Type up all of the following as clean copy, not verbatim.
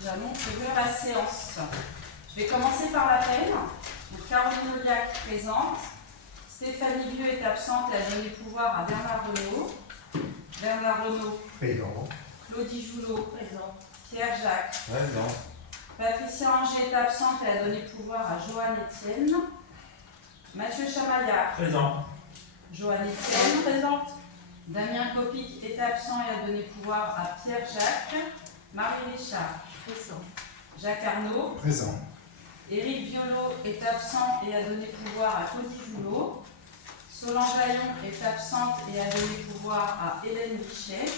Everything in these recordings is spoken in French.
nous allons ouvrir la séance. Je vais commencer par l'appel. Donc, Caroline Auliac présente. Stéphanie Vieux est absente, elle a donné pouvoir à Bernard Renaud. Bernard Renaud. Présent. Claudie Joulot. Présent. Pierre Jacques. Présent. Patricia Anger est absente, elle a donné pouvoir à Joanne Etienne. Mathieu Chamaillard. Présent. Joanne Etienne. Présente. Damien Kopic est absent et a donné pouvoir à Pierre Jacques. Marie Richard. Présent. Jacques Arnaud. Présent. Éric Violot est absent et a donné pouvoir à Claudie Joulot. Solange Layon est absente et a donné pouvoir à Hélène Vichet.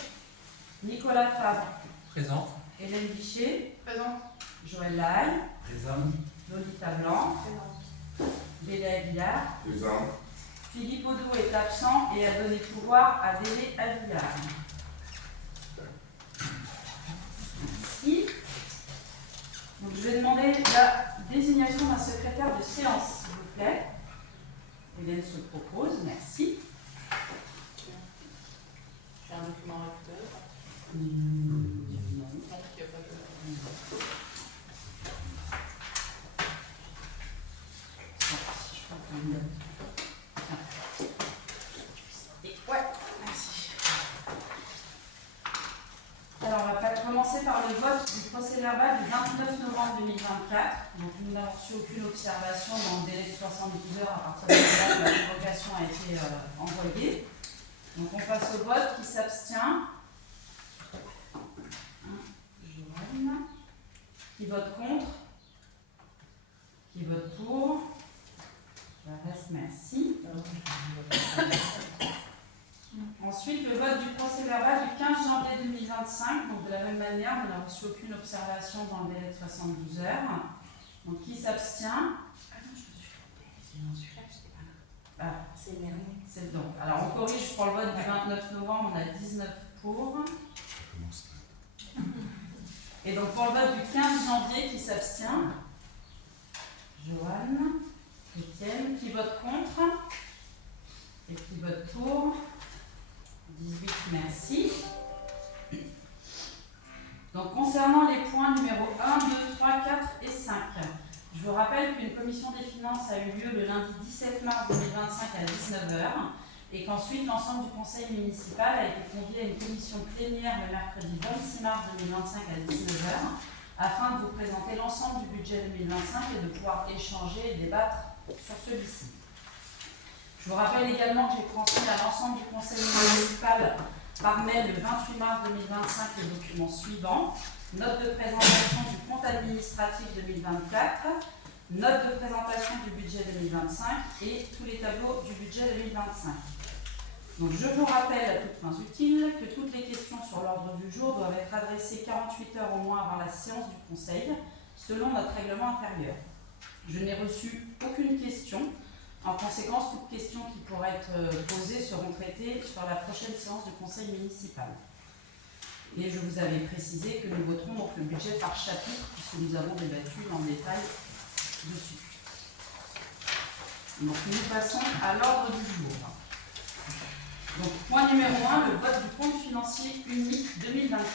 Nicolas Fabre. Présent. Hélène Vichet. Présent. Joël Lahaye. Présent. Lolita Blanc. Bélé Aguilar. Présent. Philippe Audou est absent et a donné pouvoir à Bélé Aguilar. Merci. Donc, je vais demander la désignation d'un secrétaire de séance, s'il vous plaît. Hélène se propose, merci. J'ai un document recteur. Non. Donc, il n'y a pas de... Ouais, merci. Alors, on va commencer par le vote du procès-verbal du 29 novembre 2024. Donc, nous n'avons reçu aucune observation dans le délai de 72 heures à partir de là où la convocation a été envoyée. Donc, on passe au vote. Qui s'abstient? Joanne. Qui vote contre? Qui vote pour? Le reste, merci. Ensuite, le vote du procès-verbal du 15 janvier 2025. Donc, de la même manière, on n'a reçu aucune observation dans le délai de 72 heures. Donc, qui s'abstient? Ah non, je me suis trompée. C'est dans celui-là que j'étais pas là. Ah, C'est le dernier. c'est donc. Alors, on corrige pour le vote du 29 novembre, on a 19 pour. Et donc, pour le vote du 15 janvier, qui s'abstient? Joanne. Étienne. Qui vote contre? Et qui vote pour? 18, merci. Donc, concernant les points numéro 1, 2, 3, 4 et 5, je vous rappelle qu'une commission des finances a eu lieu le lundi 17 mars 2025 à 19h et qu'ensuite l'ensemble du conseil municipal a été convié à une commission plénière le mercredi 26 mars 2025 à 19h afin de vous présenter l'ensemble du budget 2025 et de pouvoir échanger et débattre sur celui-ci. Je vous rappelle également que j'ai transmis à l'ensemble du conseil municipal par mail le 28 mars 2025 les documents suivants: note de présentation du compte administratif 2024, note de présentation du budget 2025 et tous les tableaux du budget 2025. Donc je vous rappelle à toutes fins utiles que toutes les questions sur l'ordre du jour doivent être adressées 48 heures au moins avant la séance du conseil, selon notre règlement intérieur. Je n'ai reçu aucune question. En conséquence, toutes questions qui pourraient être posées seront traitées sur la prochaine séance du conseil municipal. Et je vous avais précisé que nous voterons donc le budget par chapitre, puisque nous avons débattu en détail dessus. Donc nous passons à l'ordre du jour. Donc point numéro 1, le vote du compte financier unique 2024.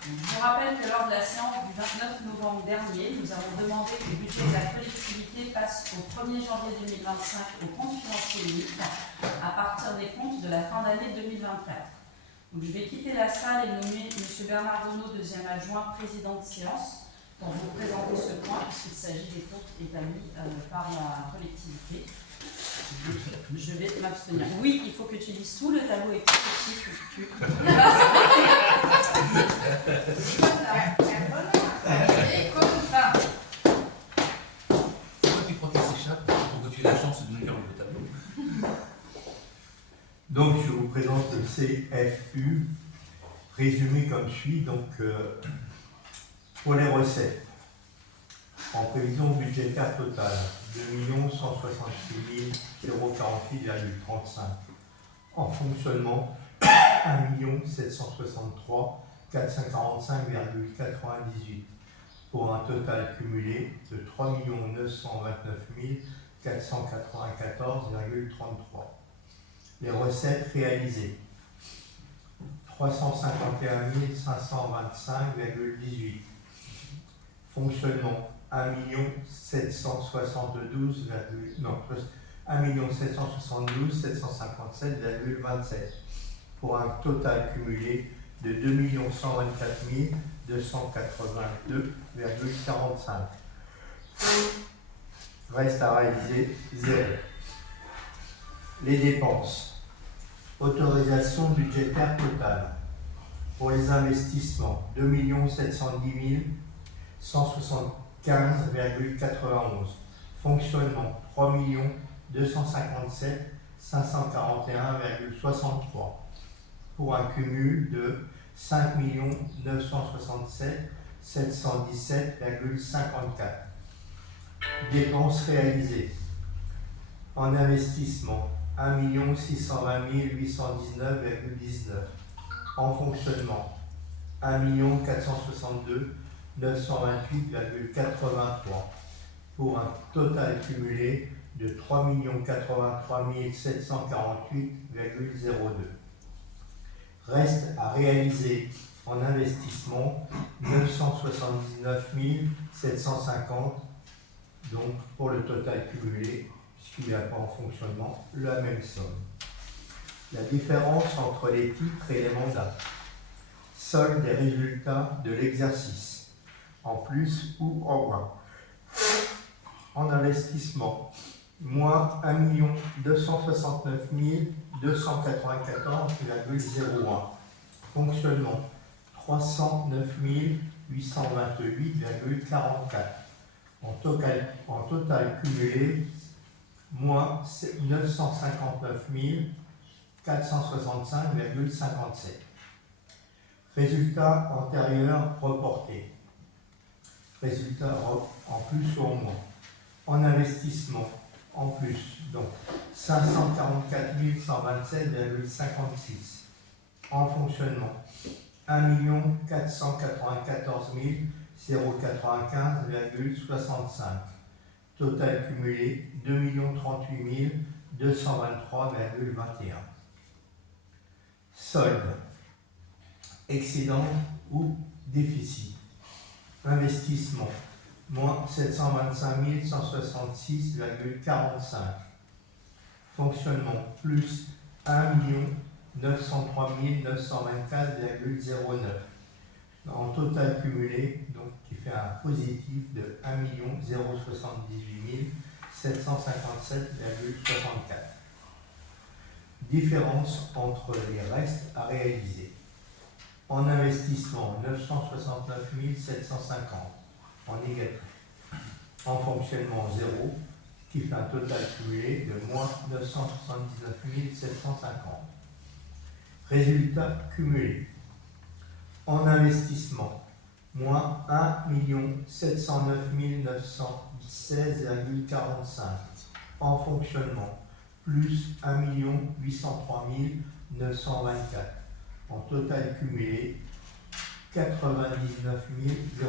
Donc, je vous rappelle que lors de la séance du 29 novembre dernier, nous avons demandé que le budget de la collectivité passe au 1er janvier 2025 au compte financier unique à partir des comptes de la fin d'année 2024. Donc, je vais quitter la salle et nommer M. Bernard Renaud, deuxième adjoint, président de séance, pour vous présenter ce point, puisqu'il s'agit des comptes établis par la collectivité. Je vais m'abstenir. Oui, il faut que tu lises tout, le tableau est tout petit, que tu... Pourquoi tu crois qu'il s'échappe pour que tu aies la chance de nous lire le tableau? Donc, je vous présente le CFU, résumé comme suit. Donc, pour les recettes, en prévision budgétaire totale, 2 166 048,35. En fonctionnement, 1 763 445,98. Pour un total cumulé de 3 929 494,33. Les recettes réalisées, 351 525,18. Fonctionnement 1 772, non, 1 772 757,27 pour un total cumulé de 2 124 282,45. Reste à réaliser 0. Les dépenses. Autorisation budgétaire totale. Pour les investissements, 2 710 175,91. Fonctionnement, 3 257 541,63. Pour un cumul de 5 967 717,54. Dépenses réalisées. En investissement, 1 620 819,19. En fonctionnement, 1 462 928,83 pour un total cumulé de 3 083 748,02. Reste à réaliser en investissement 979 750, donc pour le total cumulé, puisqu'il n'y a pas en fonctionnement, la même somme. La différence entre les titres et les mandats. Solde des résultats de l'exercice, en plus ou en moins. En investissement, moins 1 269 294,01. Fonctionnement, 309 828,44. En total cumulé, moins 959 465,57. Résultat antérieur reporté. Résultat en plus ou en moins. En investissement, en plus, donc 544 127,56. En fonctionnement, 1 494 095,65. Total cumulé, 2 038 223,21. Solde. Excédent ou déficit. Investissement, moins 725 166,45. Fonctionnement, plus 1 903 924,09. En total cumulé, donc qui fait un positif de 1 078 757,64. Différence entre les restes à réaliser. En investissement, 969 750 en négatif. En fonctionnement, 0, qui fait un total cumulé de moins 979 750. Résultat cumulé. En investissement, moins 1 709 916,45. En fonctionnement, plus 1 803 924. En total cumulé, 99 007,64.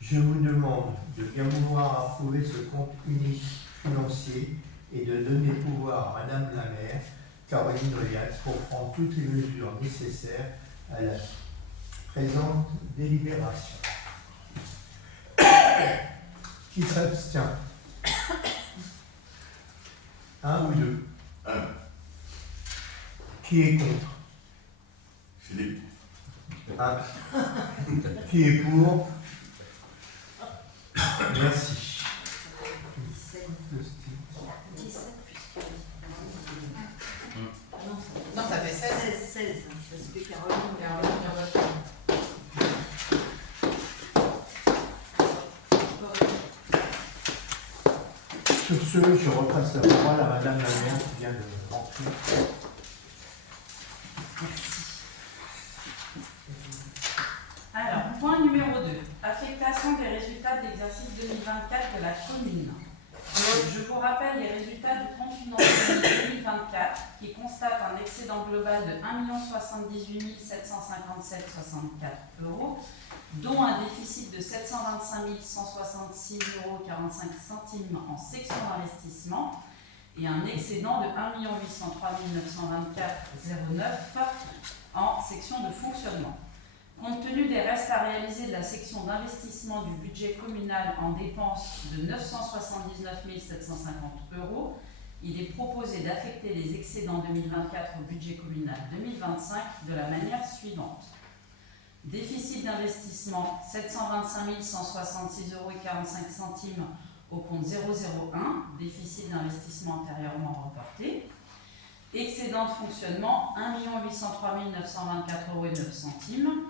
Je vous demande de bien vouloir approuver ce compte unique financier et de donner pouvoir à Madame la maire, Caroline Oliac, pour prendre toutes les mesures nécessaires à la présente délibération. Qui s'abstient? Un ou deux? Un. Qui est contre? Philippe. Un. Qui est pour? Merci. 17 puisque... Non, ça fait 16. 16, parce que Caroline... Sur ce, je repasse la parole à Madame la maire qui vient de rentrer. Alors, point numéro 2. Affectation des résultats de l'exercice 2024 de la commune. Je vous rappelle les résultats du compte financier 2024 qui constate un excédent global de 1 078 757,64 €, dont un déficit de 725 166,45 € en section d'investissement et un excédent de 1 803 924,09 € en section de fonctionnement. Compte tenu des restes à réaliser de la section d'investissement du budget communal en dépenses de 979 750 €, il est proposé d'affecter les excédents 2024 au budget communal 2025 de la manière suivante. Déficit d'investissement 725 166,45 € au compte 001, déficit d'investissement antérieurement reporté. Excédent de fonctionnement 1 803 924,09 €,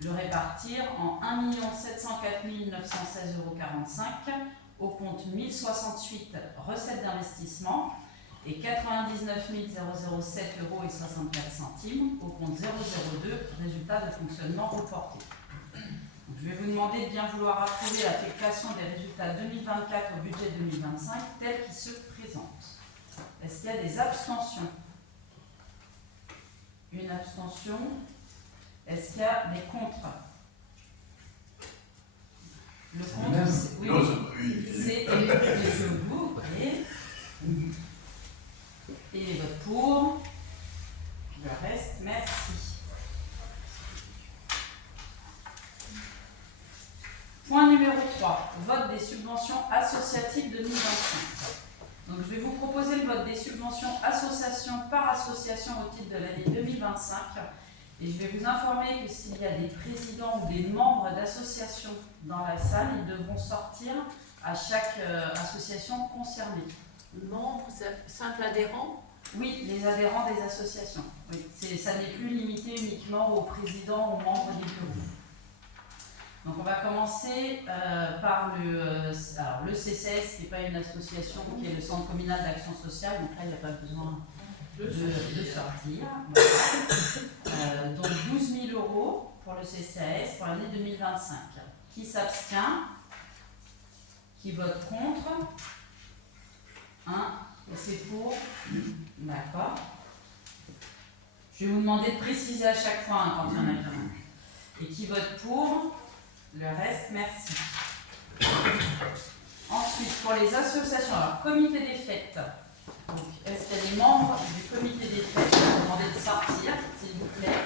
le répartir en 1 704 916,45 € au compte 1068 recettes d'investissement et 99 007,64 € au compte 002 résultats de fonctionnement reportés. Donc, je vais vous demander de bien vouloir approuver l'affectation des résultats 2024 au budget 2025 tel qu'il se présente. Est-ce qu'il y a des abstentions? Une abstention. Est-ce qu'il y a des contre? Le contre, c'est oui. Non, C'est les debout, et les votes pour. Le reste, merci. Point numéro 3, vote des subventions associatives 2025. Donc, je vais vous proposer le vote des subventions association par association au titre de l'année 2025. Et je vais vous informer que s'il y a des présidents ou des membres d'associations dans la salle, ils devront sortir à chaque association concernée. Membres, simple adhérent? Oui, les adhérents des associations. Oui, ça n'est plus limité uniquement aux présidents ou membres du bureau. Donc on va commencer par le CCS, qui n'est pas une association, qui est le Centre communal d'action sociale. Donc là, il n'y a pas besoin de sortir. Voilà. Donc 12 000 € pour le CCAS pour l'année 2025. Qui s'abstient? Qui vote contre? 1. Et c'est pour? D'accord. Je vais vous demander de préciser à chaque fois quand il y en a qu'un. Et qui vote pour? Le reste, merci. Ensuite, pour les associations, alors comité des fêtes. Donc, est-ce qu'il y a des membres du comité des fêtes? Je vais vous demander de sortir, s'il vous plaît.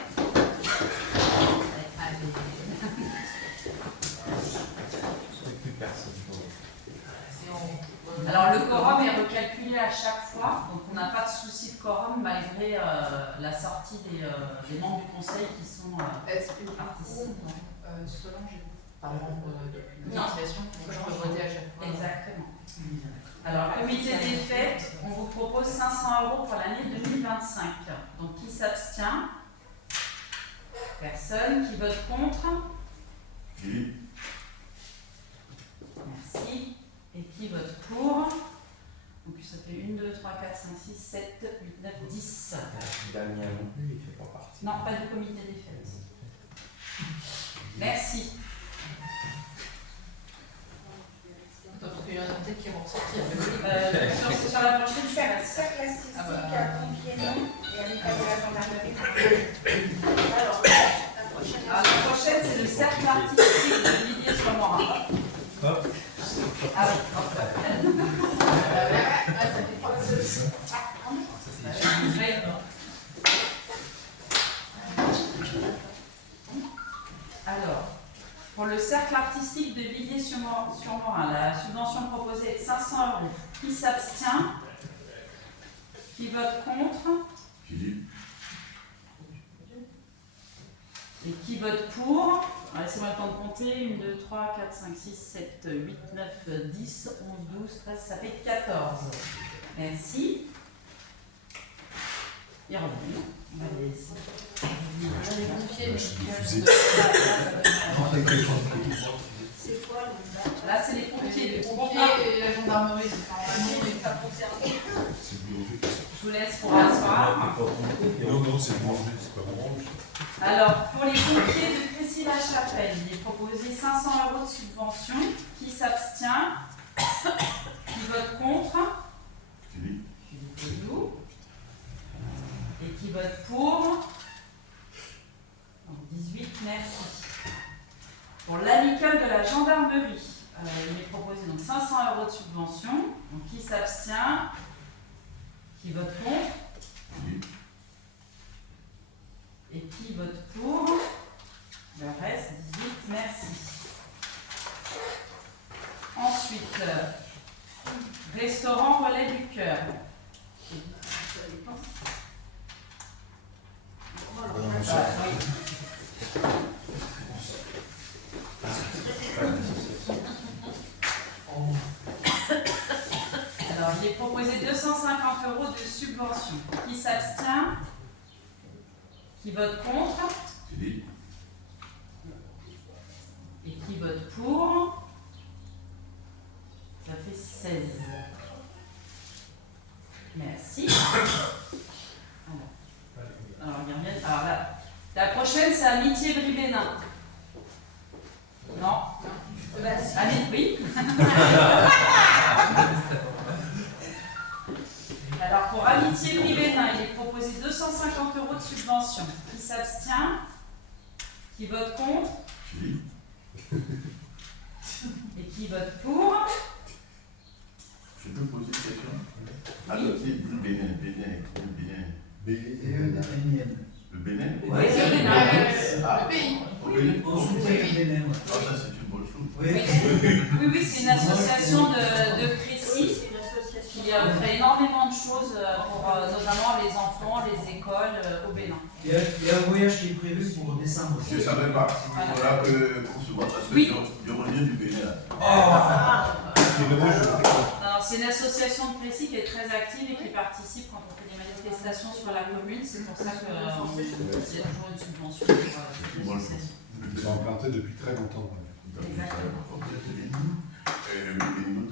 Alors, le quorum est recalculé à chaque fois, donc on n'a pas de souci de quorum malgré la sortie des membres du conseil qui sont participants. Solange, par membre de l'association, donc je peux voter à chaque fois. Exactement. Alors, comité des fêtes, on vous propose 500 € pour l'année 2025. Donc, qui s'abstient? Personne. Qui vote contre? Philippe. Merci. Et qui vote pour? Donc, ça fait 1, 2, 3, 4, 5, 6, 7, 8, 9, 10. Damien non plus, il ne fait pas partie. Non, pas du comité des fêtes. Merci. Parce qu'il y en a peut-être qui vont sortir. Sur la prochaine séance. Cercle artistique Ah bah. à Compiègne et amicale de la gendarmerie. Alors, La prochaine, c'est le cercle artistique de Villiers-sur-Morin. Hop. Ah oui, hop. ça fait 3 Alors, pour le cercle artistique de Villiers-sur-Morin, la subvention proposée est de 500 €. Qui s'abstient? Qui vote contre? Philippe. Et qui vote pour? Laissez-moi le temps de compter. 1, 2, 3, 4, 5, 6, 7, 8, 9, 10, 11, 12, 13, ça fait 14. Merci. Et revenu. On va les laisser. C'est quoi le mandat? Là, c'est les pompiers. Les pompiers et la gendarmerie, normalement, on n'est pas concernés. C'est le bureau de Je vous laisse pour asseoir. Non, c'est le bureau c'est pas bon. Alors, pour les pompiers de Crécy-la-Chapelle, il est proposé 500 € de subvention. Qui s'abstient? Qui vote contre? Philippe. Philippe Ledoux. Et qui vote pour? Donc 18, merci. Pour l'amicale de la gendarmerie, il est proposé donc 500 € de subvention. Donc qui s'abstient? Qui vote contre? Philippe. Et qui vote pour? Le reste, 18, merci. Ensuite, restaurant Relais du Cœur. Alors, il est proposé 250 € de subvention. Qui s'abstient? Qui vote contre? Philippe. Et qui vote pour? Ça fait 16. Merci. Alors, la prochaine, c'est Amitié Brie-Bénin. Non? Allez, oui. Alors, pour Amitié Brie-Bénin, il est proposé 250 € de subvention. Qui s'abstient? Qui vote contre? Philippe. Et qui vote pour? Je peux poser une question? Adopter le Bénin. Le Bénin? Oui, c'est le Bénin. Ah, Le pays. au Bénin? On soutient le Bénin. Ah, ça c'est une bonne chose. Oui. Oui, c'est une association de Oui, Crécy c'est une association. qui fait énormément de choses pour notamment les enfants, les écoles au Bénin. Il y a un voyage qui est prévu pour décembre. Je ne savais pas. Voilà. Voilà qu'on se voit parce que Oui. je reviens du Bénin. Là. Alors, c'est une association de Crécy qui est très active et qui participe quand on fait des manifestations sur la commune. C'est pour ça qu'il y a toujours une subvention pour cette association. Le Ils sont implantés depuis très longtemps. Exactement. Exactement.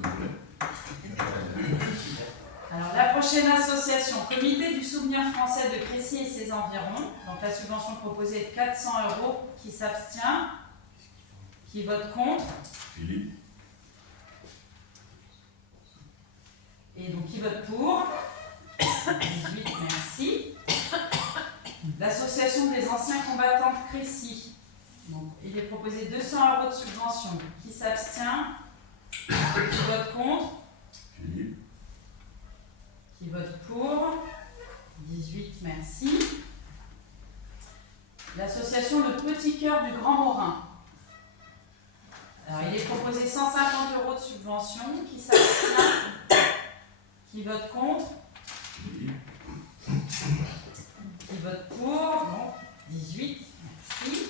Alors, la prochaine association, Comité du souvenir français de Crécy et ses environs. Donc, la subvention proposée est de 400 €. Qui s'abstient? Qui vote contre? Philippe. Et donc, qui vote pour? 18, merci. L'association des anciens combattants de Crécy. Donc, il est proposé 200 € de subvention. Qui s'abstient? Qui vote contre? Philippe. Qui vote pour? 18, merci. L'association Le Petit Cœur du Grand Morin. Alors, il est proposé 150 € de subvention. Qui s'abstient? Qui vote contre? Philippe. Qui vote pour? Non. 18, merci.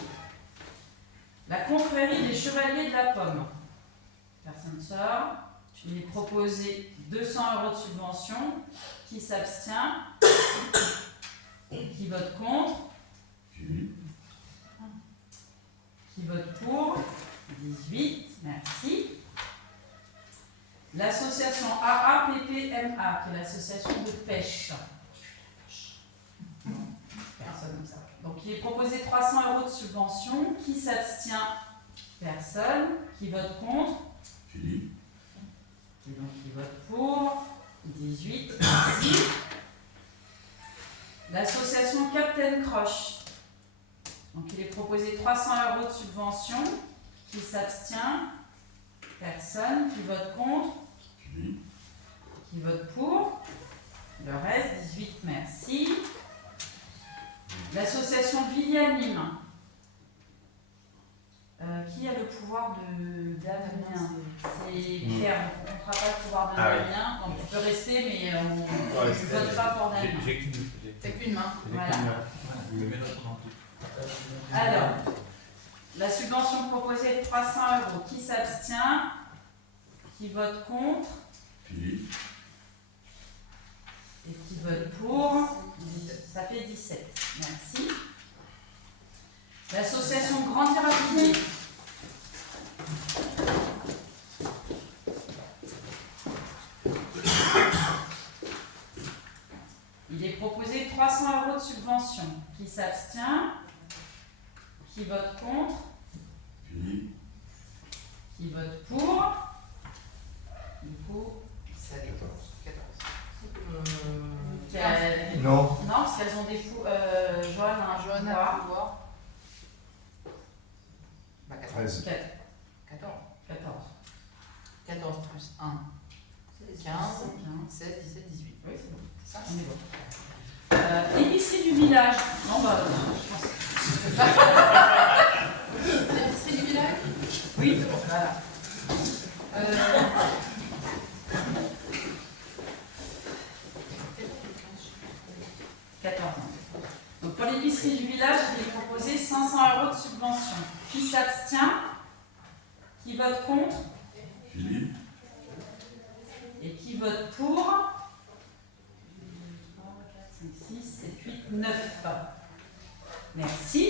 La confrérie des Chevaliers de la Pomme. Personne ne sort. Il est proposé 200 € de subvention. Qui s'abstient? Qui vote contre? Philippe. Qui vote pour? 18, merci. L'association AAPPMA, qui est l'association de pêche. Personne comme ça. Donc il est proposé 300 € de subvention. Qui s'abstient? Personne. Qui vote contre? Philippe. Et donc qui vote pour? 18, merci. L'association Captain Croche. Donc il est proposé 300 € de subvention. Qui s'abstient? Personne. Qui vote contre? Philippe. Qui vote pour? Le reste, 18, merci. L'association Villianime. Qui a le pouvoir d'Adrien? C'est Pierre, donc on ne fera pas le pouvoir de Damien. Donc tu peux rester, mais on ne vote pas pour Damien. T'as qu'une main. Voilà. Je mets notre nom tout. Alors, la subvention proposée est de 300 €. Qui s'abstient? Qui vote contre? Philippe. Et qui vote pour? Ça fait 17. Merci. L'association Grandir à Pied. Il est proposé 300 € de subvention. Qui s'abstient? Qui vote contre? Philippe. Qui vote pour? Du coup, 7, 14. Non. non, parce qu'elles ont des fous. Joanne a un Joanne pouvoir. a un pouvoir. Bah, 14. 13. 14. 14. 14 plus 1. 15, 16, 17, 18. Oui, c'est bon. C'est ça? On est bon. Épicerie du village. Non, bah, je pense. Donc pour l'épicerie du village, il est proposé 500 € de subvention. Qui s'abstient? Qui vote contre? Philippe. Et qui vote pour? 3, 4, 5, 6, 7, 8, 9. Merci.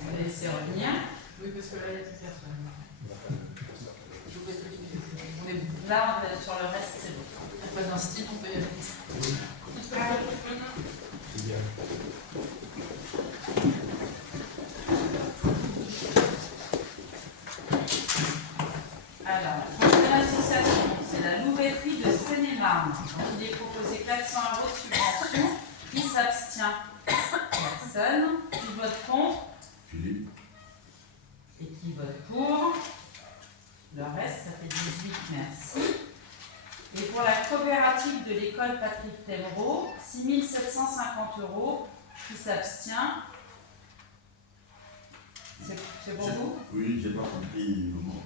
On va laisser revenir. Oui, parce que là, il n'y a plus personne. Je vous ai tout dit. On est bon. Là, on va sur le reste, c'est bon. Pas d'un style, on peut y aller. C'est bien. Alors, la prochaine association, c'est la Louveterie de Seine-et-Marne. Donc, il est proposé 400 € de subvention. Qui s'abstient? Personne. Qui vote contre? Philippe. Et qui vote pour? Le reste, ça fait 18, merci. Et pour la coopérative de l'école Patrick Tellereau, 6 750 €. Qui s'abstient? C'est pour vous? Oui, j'ai pas compris le mot.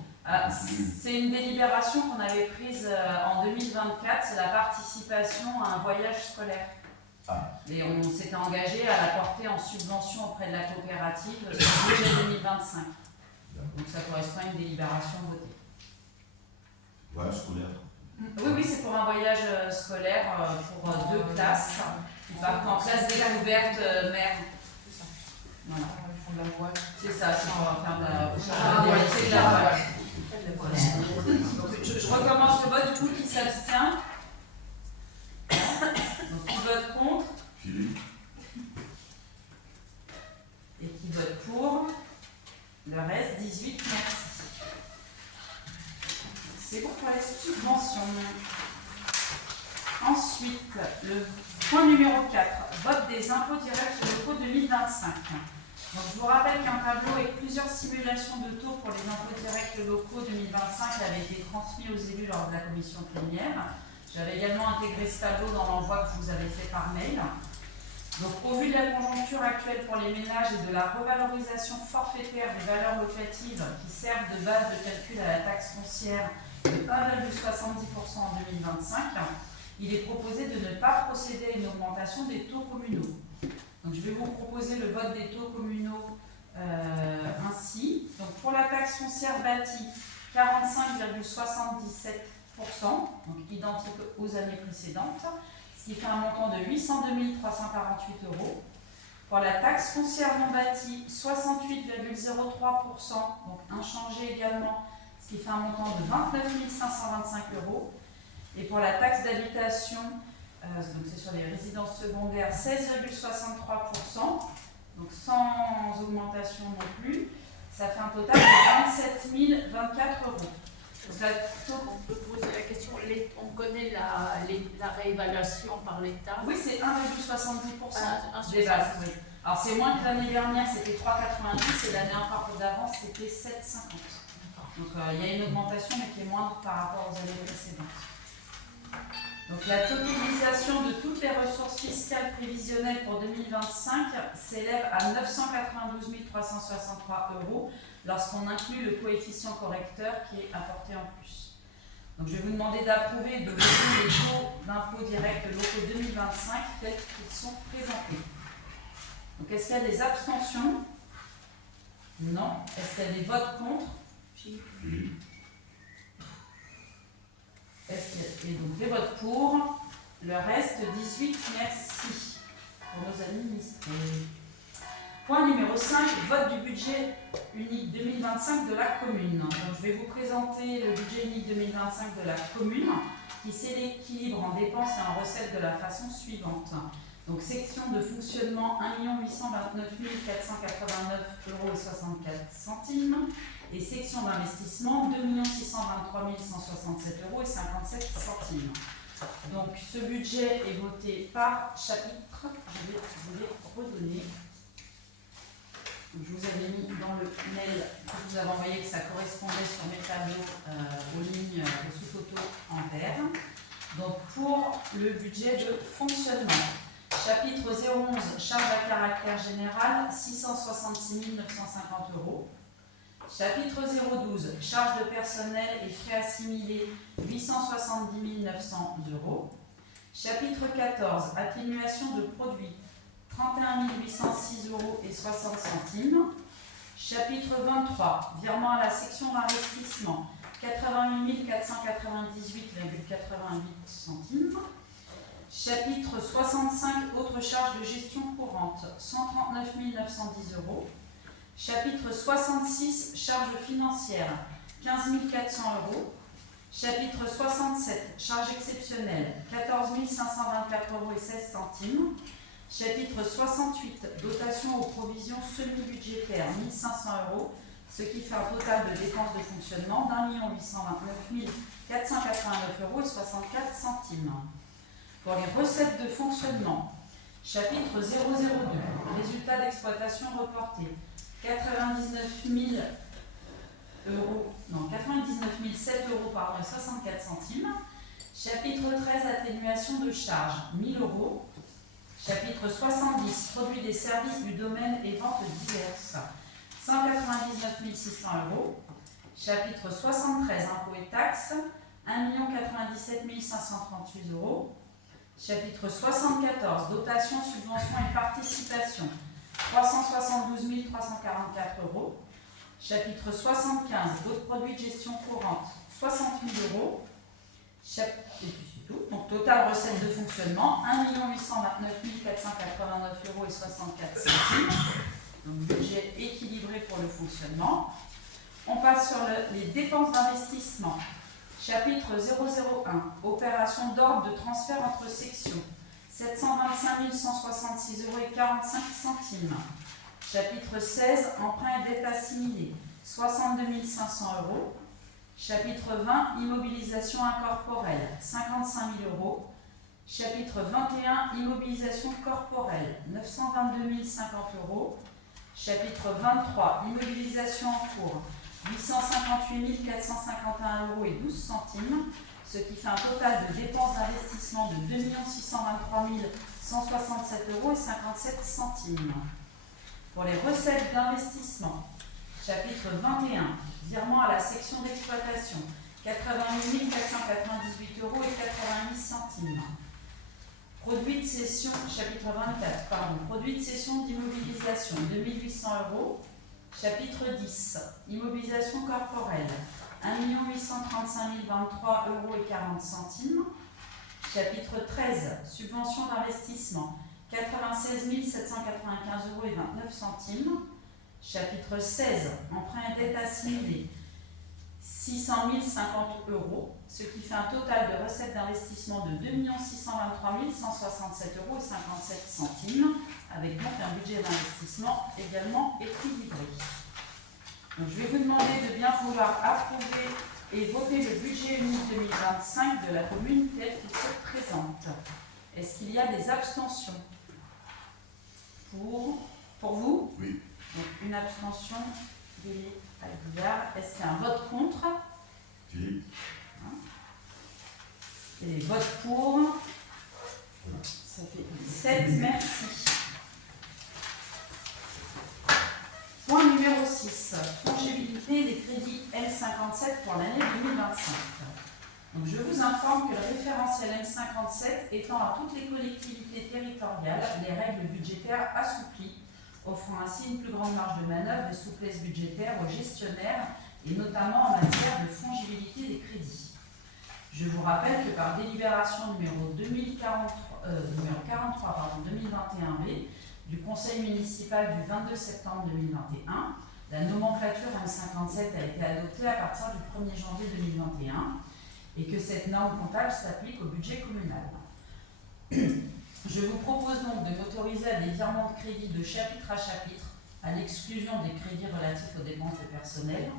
C'est une délibération qu'on avait prise en 2024, c'est la participation à un voyage scolaire. Et on s'était engagé à la porter en subvention auprès de la coopérative sur le budget 2025. Donc ça correspond à une délibération votée. Voilà, scolaire. Oui, c'est pour un voyage scolaire pour 2 classes qui partent en classe découverte mère. C'est ça. Voilà. Ils font de la voile. C'est ça, c'est pour faire de la vérité de la voile. Je recommence le vote, du coup, qui s'abstient? Donc qui vote contre? Philippe. Et qui vote pour? Le reste, 18, merci. C'est bon pour les subventions. Ensuite, le point numéro 4, vote des impôts directs locaux 2025. Donc, je vous rappelle qu'un tableau avec plusieurs simulations de taux pour les impôts directs locaux 2025 avait été transmis aux élus lors de la commission plénière. J'avais également intégré ce tableau dans l'envoi que je vous avais fait par mail. Donc, au vu de la conjoncture actuelle pour les ménages et de la revalorisation forfaitaire des valeurs locatives qui servent de base de calcul à la taxe foncière de 1,70% en 2025, il est proposé de ne pas procéder à une augmentation des taux communaux. Donc, je vais vous proposer le vote des taux communaux ainsi. Donc, pour la taxe foncière bâtie, 45,77%, donc identique aux années précédentes, ce qui fait un montant de 802 348 €. Pour la taxe foncière non bâtie, 68,03%, donc inchangé également, ce qui fait un montant de 29 525 €. Et pour la taxe d'habitation, donc c'est sur les résidences secondaires, 16,63%, donc sans augmentation non plus, ça fait un total de 27 024 €. Donc, On peut poser la question, on connaît la réévaluation par l'État. oui, c'est 1,70% des 1,70. bases. Oui. Alors c'est moins que l'année dernière, c'était 3,90 et l'année encore d'avant, c'était 7,50. Donc il y a une augmentation, mais qui est moindre par rapport aux années précédentes. Donc la totalisation de toutes les ressources fiscales prévisionnelles pour 2025 s'élève à 992 363 € lorsqu'on inclut le coefficient correcteur qui est apporté en plus. Donc je vais vous demander d'approuver et de voter les taux d'impôt direct locaux 2025 tels qu'ils sont présentés. Donc est-ce qu'il y a des abstentions? Non. Est-ce qu'il y a des votes contre? Philippe. Et donc les votes pour, le reste 18, merci pour nos administrés. Point numéro 5, vote du budget unique 2025 de la commune. Donc, je vais vous présenter le budget unique 2025 de la commune qui s'équilibre en dépenses et en recettes de la façon suivante. Donc section de fonctionnement 1 829 489,64 € et section d'investissement 2 623 167,57 €. Donc ce budget est voté par chapitre. Je vais vous les redonner. Donc, je vous avais mis dans le mail que je vous avais envoyé que ça correspondait sur mes tableaux aux lignes de sous-photo en vert. Donc pour le budget de fonctionnement. Chapitre 011, charge à caractère général, 666 950 €. Chapitre 012, charges de personnel et frais assimilés, 870 900 euros. Chapitre 14, atténuation de produits, 31 806 euros et 60 centimes. Chapitre 23, virement à la section d'investissement, 88 498,88 centimes. Chapitre 65, autres charges de gestion courante, 139 910 euros. Chapitre 66, charges financières, 15 400 euros. Chapitre 67, charges exceptionnelles, 14 524 euros et 16 centimes. Chapitre 68, dotation aux provisions semi-budgétaires, 1 500 euros, ce qui fait un total de dépenses de fonctionnement d'1 829 489 euros et 64 centimes. Pour les recettes de fonctionnement, chapitre 002, résultats d'exploitation reportés, 99 007 euros et 64 centimes. Chapitre 13, atténuation de charges, 1 000 euros. Chapitre 70, produits des services du domaine et ventes diverses, 199 600 euros. Chapitre 73, impôts et taxes, 1 097 538 euros. Chapitre 74, dotation, subventions et participation, 372 344 euros. Chapitre 75, d'autres produits de gestion courante, 60 000 euros. Et puis c'est tout. Donc total recette de fonctionnement, 1 829 489 euros et 64 centimes. Donc budget équilibré pour le fonctionnement. On passe sur les dépenses d'investissement. Chapitre 001, opération d'ordre de transfert entre sections, 725 166 euros et 45 centimes. Chapitre 16, emprunt et dette assimilée, 62 500 euros. Chapitre 20, immobilisation incorporelle, 55 000 euros. Chapitre 21, immobilisation corporelle, 922 050 euros. Chapitre 23, immobilisation en cours, 858 451 euros et 12 centimes, ce qui fait un total de dépenses d'investissement de 2 623 167 euros et 57 centimes. Pour les recettes d'investissement, chapitre 21, virement à la section d'exploitation, 88 498 euros et 88 centimes. Produit de cession, chapitre 24, produit de cession d'immobilisation, 2800 euros. Chapitre 10, immobilisation corporelle, 1 835 023 euros et 40 centimes. Chapitre 13, subvention d'investissement, 96 795 euros et 29 centimes. Chapitre 16, emprunt et dette assimilée, 600 050 euros, ce qui fait un total de recettes d'investissement de 2 623 167 euros et 57 centimes, avec donc un budget d'investissement également équilibré. Donc, je vais vous demander de bien vouloir approuver et voter le budget unique 2025 de la commune tel qu'il se présente. Est-ce qu'il y a des abstentions? Pour vous? Oui. Donc, une abstention d'Élie Aguillard. Est-ce qu'il y a un vote contre? Philippe. Et les votes pour? Ça fait 17. Merci. Point numéro 6. Fongibilité des crédits L57 pour l'année 2025. Donc, je vous informe que le référentiel M57 étend à toutes les collectivités territoriales les règles budgétaires assouplies, offrant ainsi une plus grande marge de manœuvre et souplesse budgétaire aux gestionnaires et notamment en matière de fongibilité des crédits. Je vous rappelle que par délibération numéro 2021B du Conseil municipal du 22 septembre 2021, la nomenclature M57 a été adoptée à partir du 1er janvier 2021 et que cette norme comptable s'applique au budget communal. Je vous propose donc de m'autoriser à des virements de crédit de chapitre à chapitre, à l'exclusion des crédits relatifs aux dépenses de personnel,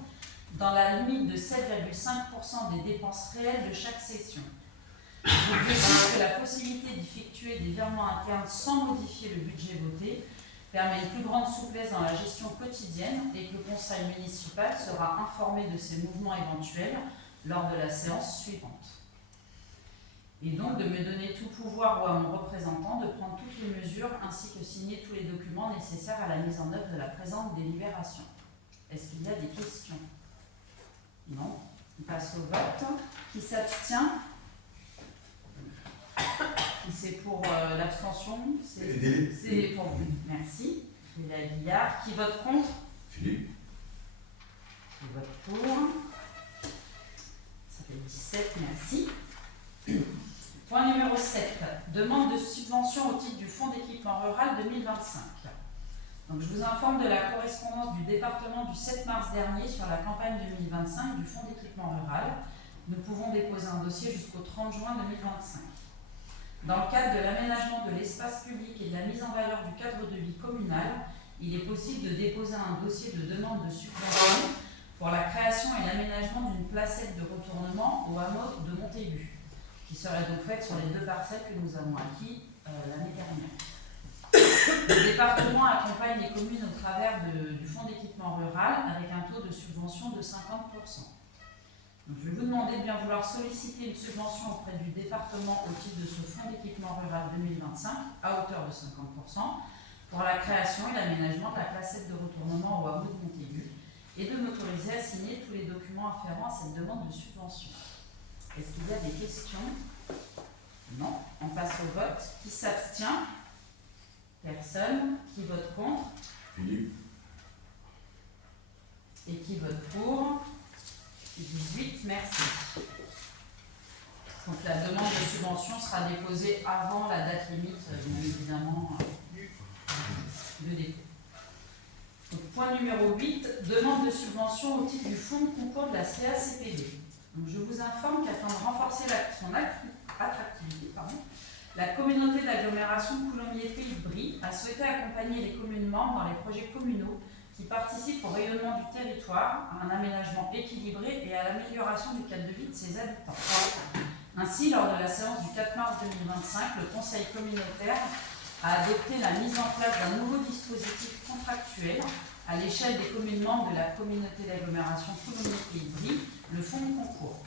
dans la limite de 7,5% des dépenses réelles de chaque session. Je précise que la possibilité d'effectuer des virements internes sans modifier le budget voté permet une plus grande souplesse dans la gestion quotidienne et que le conseil municipal sera informé de ces mouvements éventuels lors de la séance suivante. Et donc de me donner tout pouvoir ou à mon représentant de prendre toutes les mesures ainsi que signer tous les documents nécessaires à la mise en œuvre de la présente délibération. Est-ce qu'il y a des questions? Non. On passe au vote. Qui s'abstient? Qui c'est pour l'abstention? C'est pour vous. Merci. Julia Guillard. Qui vote contre? Philippe. Qui vote pour? Ça fait 17, merci. Point numéro 7. Demande de subvention au titre du Fonds d'équipement rural 2025. Donc, je vous informe de la correspondance du département du 7 mars dernier sur la campagne 2025 du Fonds d'équipement rural. Nous pouvons déposer un dossier jusqu'au 30 juin 2025. Dans le cadre de l'aménagement de l'espace public et de la mise en valeur du cadre de vie communal, il est possible de déposer un dossier de demande de subvention pour la création et l'aménagement d'une placette de retournement au hameau de Montaigu, qui serait donc faite sur les 2 parcelles que nous avons acquis l'année dernière. Le département accompagne les communes au travers du Fonds d'équipement rural avec un taux de subvention de 50%. Donc, je vais vous demander de bien vouloir solliciter une subvention auprès du département au titre de ce Fonds d'équipement rural 2025 à hauteur de 50% pour la création et l'aménagement de la placette de retournement au hameau de Montaigu et de m'autoriser à signer tous les documents afférents à cette demande de subvention. Est-ce qu'il y a des questions? Non. On passe au vote. Qui s'abstient? Personne. Qui vote contre? Philippe. Et qui vote pour? 18, merci. Donc la demande de subvention sera déposée avant la date limite, bien évidemment, de dépôt. Donc, point numéro 8, demande de subvention au titre du fonds de concours de la CACPB. Donc, je vous informe qu'afin de renforcer son attractivité, la communauté d'agglomération Coulommiers-Pays de Brie a souhaité accompagner les communes membres dans les projets communaux qui participent au rayonnement du territoire, à un aménagement équilibré et à l'amélioration du cadre de vie de ses habitants. Ainsi, lors de la séance du 4 mars 2025, le Conseil communautaire a adopté la mise en place d'un nouveau dispositif contractuel à l'échelle des communes membres de la communauté d'agglomération Coulommiers-Pays de Brie, le fonds de concours.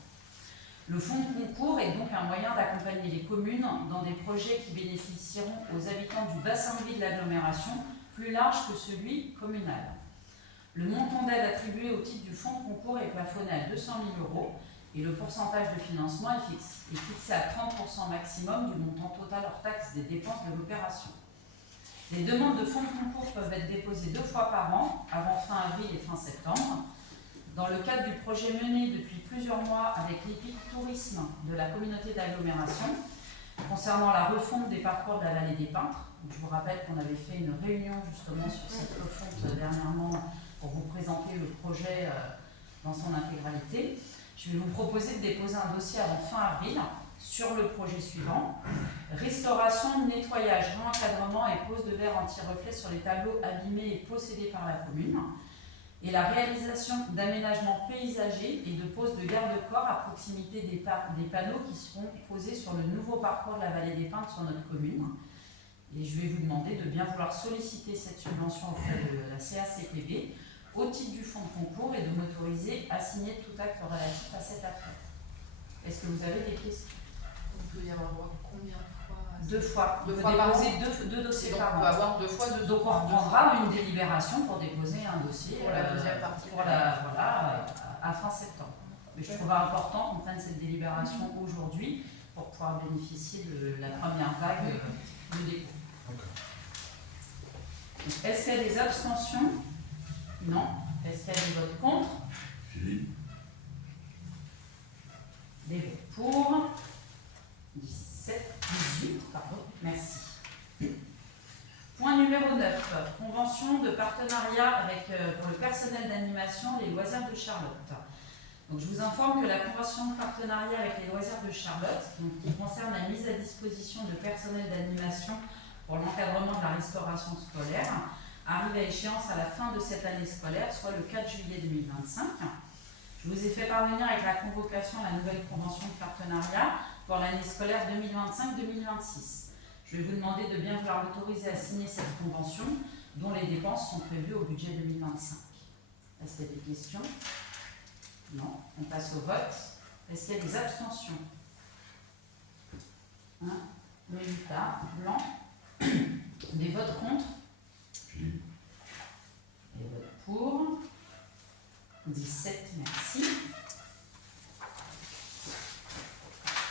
Le fonds de concours est donc un moyen d'accompagner les communes dans des projets qui bénéficieront aux habitants du bassin de vie de l'agglomération plus large que celui communal. Le montant d'aide attribué au titre du fonds de concours est plafonné à 200 000 € et le pourcentage de financement est fixé à 30% maximum du montant total hors taxe des dépenses de l'opération. Les demandes de fonds de concours peuvent être déposées 2 fois par an, avant fin avril et fin septembre. Dans le cadre du projet mené depuis plusieurs mois avec l'EPIC Tourisme de la communauté d'agglomération, concernant la refonte des parcours de la vallée des Peintres. Donc, je vous rappelle qu'on avait fait une réunion justement sur cette refonte dernièrement pour vous présenter le projet dans son intégralité. Je vais vous proposer de déposer un dossier avant fin avril sur le projet suivant. Restauration, nettoyage, réencadrement et pose de verre anti-reflet sur les tableaux abîmés et possédés par la commune. Et la réalisation d'aménagements paysagers et de pose de garde-corps à proximité des panneaux qui seront posés sur le nouveau parcours de la vallée des Peintres sur notre commune. Et je vais vous demander de bien vouloir solliciter cette subvention auprès de la CACPB au titre du fonds de concours et de m'autoriser à signer tout acte relatif à cette affaire. Est-ce que vous avez des questions? On peut y avoir droit combien de fois? 2 fois. Deux Vous fois par déposez an. deux dossiers Donc par on an. peut avoir 2 fois 2 Donc on reprendra une délibération pour déposer un dossier pour la deuxième partie. à fin septembre. Mais je trouve important qu'on prenne cette délibération aujourd'hui pour pouvoir bénéficier de la première vague de dépôt. Est-ce qu'il y a des abstentions? Non. Est-ce qu'il y a des votes contre? Philippe. Des votes pour? 18, pardon, merci. Point numéro 9, convention de partenariat pour le personnel d'animation Les Loisirs de Charlotte. Donc, je vous informe que la convention de partenariat avec Les Loisirs de Charlotte, qui concerne la mise à disposition de personnel d'animation pour l'encadrement de la restauration scolaire, arrive à échéance à la fin de cette année scolaire, soit le 4 juillet 2025. Je vous ai fait parvenir avec la convocation à la nouvelle convention de partenariat pour l'année scolaire 2025-2026. Je vais vous demander de bien vouloir m'autoriser à signer cette convention dont les dépenses sont prévues au budget 2025. Est-ce qu'il y a des questions? Non. On passe au vote. Est-ce qu'il y a des abstentions? Lolita, blanc. Des votes contre? Philippe. Des votes pour? 17, merci.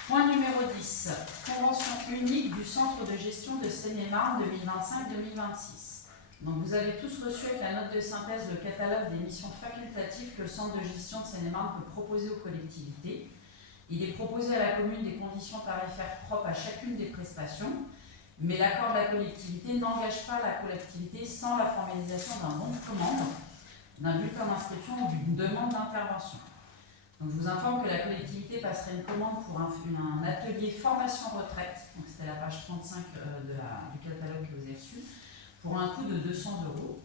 Point numéro 10, convention unique du centre de gestion de Seine-et-Marne 2025-2026. Donc vous avez tous reçu avec la note de synthèse le catalogue des missions facultatives que le centre de gestion de Seine-et-Marne peut proposer aux collectivités. Il est proposé à la commune des conditions tarifaires propres à chacune des prestations, mais l'accord de la collectivité n'engage pas la collectivité sans la formalisation d'un bon de commande, d'un bulletin d'inscription ou d'une demande d'intervention. Donc je vous informe que la collectivité passerait une commande pour un atelier formation retraite, donc c'était la page 35 du catalogue que vous avez reçu, pour un coût de 200 €.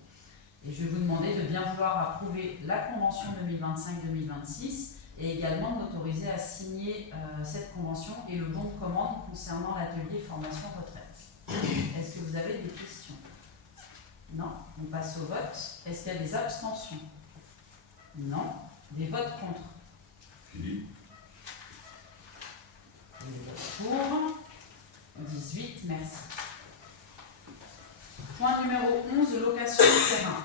Et je vais vous demander de bien vouloir approuver la convention 2025-2026 et également de m'autoriser à signer cette convention et le bon de commande concernant l'atelier formation retraite. Est-ce que vous avez des questions? Non. On passe au vote. Est-ce qu'il y a des abstentions? Non. Des votes contre? Philippe. Des votes pour? 18, merci. Point numéro 11, location de terrain.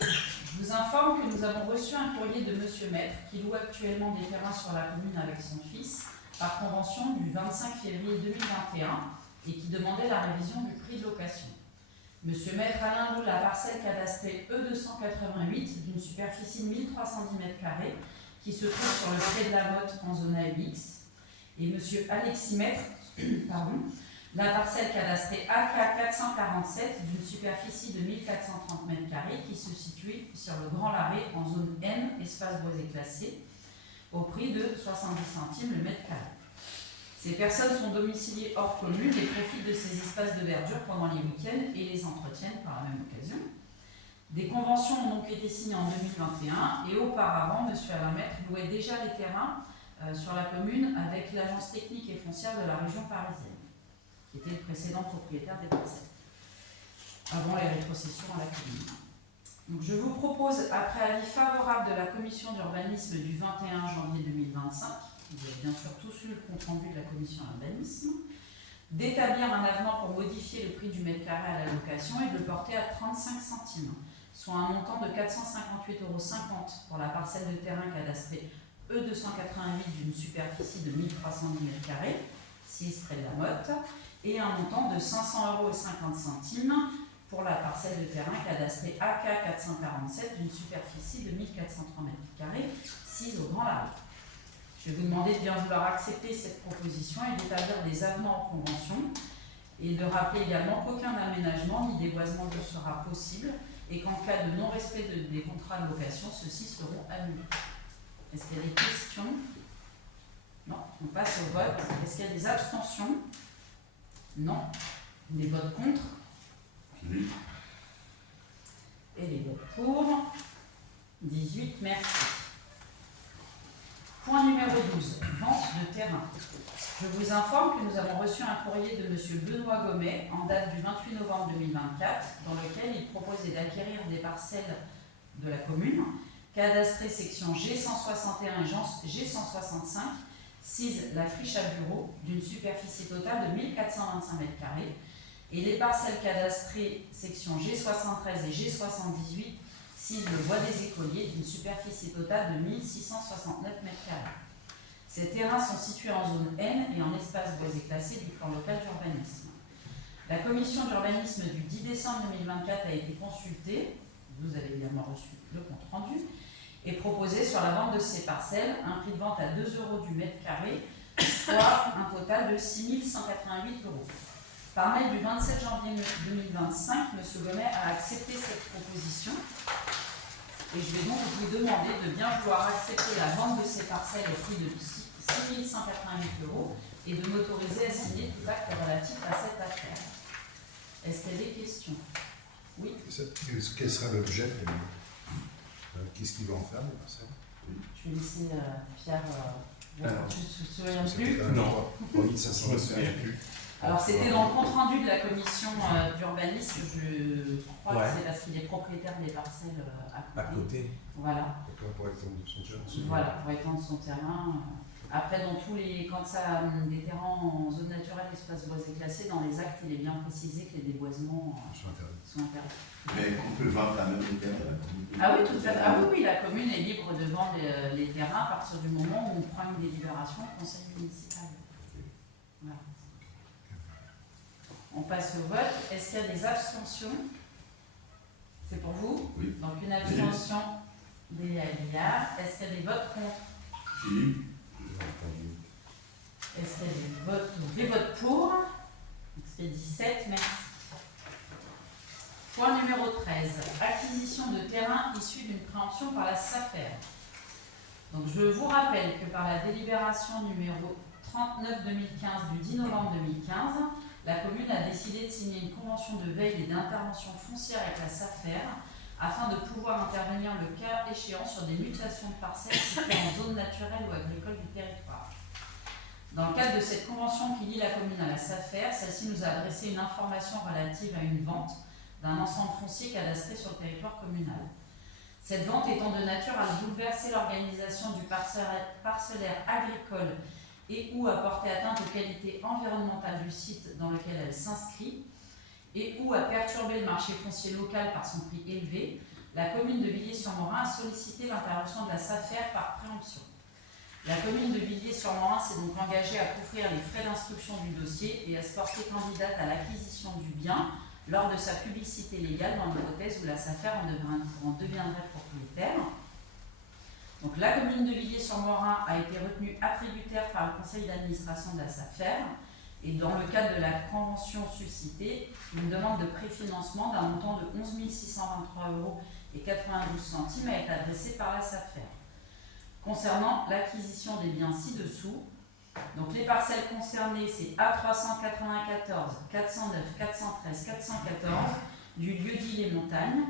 Je vous informe que nous avons reçu un courrier de Monsieur Maître qui loue actuellement des terrains sur la commune avec son fils par convention du 25 février 2021 et qui demandait la révision du prix de location. Monsieur Maître Alain loue la parcelle cadastrée E288 d'une superficie de 1310 m² qui se trouve sur le pré de la Motte en zone AUX. Et Monsieur Alexis Maître, la parcelle cadastrée AK447 d'une superficie de 1430 m² qui se situe sur le Grand Larré en zone N, espace boisé classé, au prix de 70 centimes le mètre carré. Ces personnes sont domiciliées hors commune et profitent de ces espaces de verdure pendant les week-ends et les entretiennent par la même occasion. Des conventions ont donc été signées en 2021 et auparavant, M. Alain Maître louait déjà les terrains sur la commune avec l'agence technique et foncière de la région parisienne, qui était le précédent propriétaire des parcelles, avant les rétrocessions à la commune. Donc je vous propose, après avis favorable de la commission d'urbanisme du 21 janvier 2025, vous avez bien sûr tous eu le compte rendu de la commission d'urbanisme, d'établir un avenant pour modifier le prix du mètre carré à la location et de le porter à 35 centimes, soit un montant de 458,50 € pour la parcelle de terrain cadastrée E288 d'une superficie de 1310 m², 6 près de la Motte, et un montant de 500,50 € pour la parcelle de terrain cadastrée AK447 d'une superficie de 1430 m², 6 au Grand Larré. Je vais vous demander de bien vouloir accepter cette proposition et d'établir des avenants en convention et de rappeler également qu'aucun aménagement ni déboisement ne sera possible et qu'en cas de non-respect des contrats de location, ceux-ci seront annulés. Est-ce qu'il y a des questions? Non. On passe au vote. Est-ce qu'il y a des abstentions? Non. Des votes contre? Philippe. Et les votes pour? 18, merci. Point numéro 12, vente de terrain. Je vous informe que nous avons reçu un courrier de M. Benoît Gomet en date du 28 novembre 2024, dans lequel il proposait d'acquérir des parcelles de la commune, cadastrées section G161 et G165, 6 la friche à bureau, d'une superficie totale de 1425 m², et les parcelles cadastrées section G73 et G78, 6 le bois des écoliers, d'une superficie totale de 1669 m². Ces terrains sont situés en zone N et en espace boisé classé du plan local d'urbanisme. La commission d'urbanisme du 10 décembre 2024 a été consultée, vous avez également reçu le compte rendu, et proposé sur la vente de ces parcelles un prix de vente à 2 € du mètre carré, soit un total de 6 188 €. Par mail du 27 janvier 2025, M. Gomet a accepté cette proposition et je vais donc vous demander de bien vouloir accepter la vente de ces parcelles au prix de 6 188 € et de m'autoriser à signer tout acte relatif à cette affaire. Est-ce qu'il y a des questions? Oui. Quel sera l'objet? Qu'est-ce qu'il va en faire, les parcelles? Je vais laisser Pierre. Alors, Tu te souviens plus? Non. 3500 Je me souviens plus. Alors c'était dans le compte rendu de la commission d'urbanisme, je crois Ouais. que c'est parce qu'il est propriétaire des parcelles à À côté. côté. Voilà. D'accord, pour étendre son terrain. Voilà, pour étendre son terrain. Après, quand ça des terrains en zone naturelle, espace boisé classé, dans les actes, il est bien précisé que les déboisements Sur Internet. sont interdits. Mais qu'on peut vendre quand même les terrains à la commune. Ah oui, tout à fait. Ah oui, la commune est libre de vendre les terrains à partir du moment où on prend une délibération au conseil municipal. Voilà. On passe au vote. Est-ce qu'il y a des abstentions? C'est pour vous? Oui. Donc une abstention des Aguillard. Est-ce qu'il y a des votes contre? Philippe, Est-ce qu'il y a des votes pour? Donc c'est 17, merci. Point numéro 13. Acquisition de terrain issu d'une préemption par la SAFER. Donc je vous rappelle que par la délibération numéro 39-2015 du 10 novembre 2015, la commune a décidé de signer une convention de veille et d'intervention foncière avec la SAFER afin de pouvoir intervenir le cas échéant sur des mutations de parcelles situées en zone naturelle ou agricole du territoire. Dans le cadre de cette convention qui lie la commune à la SAFER, celle-ci nous a adressé une information relative à une vente d'un ensemble foncier cadastré sur le territoire communal. Cette vente étant de nature à bouleverser l'organisation du parcellaire agricole et ou à porter atteinte aux qualités environnementales du site dans lequel elle s'inscrit, et ou à perturber le marché foncier local par son prix élevé, la commune de Villiers-sur-Morin a sollicité l'intervention de la SAFER par préemption. La commune de Villiers-sur-Morin s'est donc engagée à couvrir les frais d'instruction du dossier et à se porter candidate à l'acquisition du bien lors de sa publicité légale dans l'hypothèse où la SAFER en deviendrait propriétaire. Donc, la commune de Villiers-sur-Morin a été retenue attributaire par le conseil d'administration de la SAFER et dans le cadre de la convention suscitée, une demande de préfinancement d'un montant de 11 623,92 € a été adressée par la SAFER. Concernant l'acquisition des biens ci-dessous, donc les parcelles concernées, c'est A394, 409, 413, 414 du lieu-dit Les Montagnes,